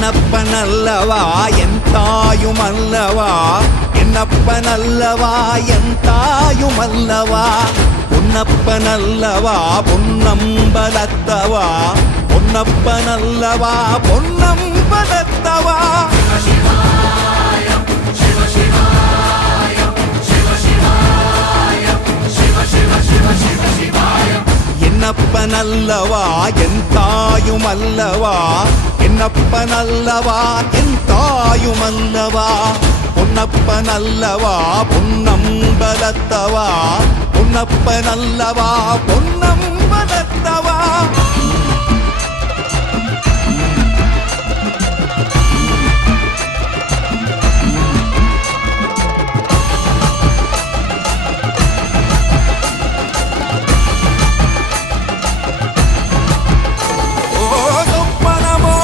என்னப்பனல்லவா என் தாயுமல்லவா என்னப்பனல்லவா என் தாயுமல்லவா பொன்னப்பனல்லவா பொன்னம்பலத்தவா பொன்னப்பனல்லவா பொன்னம்பலத்தவா என்னப்பனல்லவா என் தாயுமல்லவா என்னப்பனல்லவா என் தாயுமல்லவா பொன்னப்பனல்லவா பொன்னம்பலத்தவா பொன்னப்பனல்லவா பொன்னம்பலத்தவா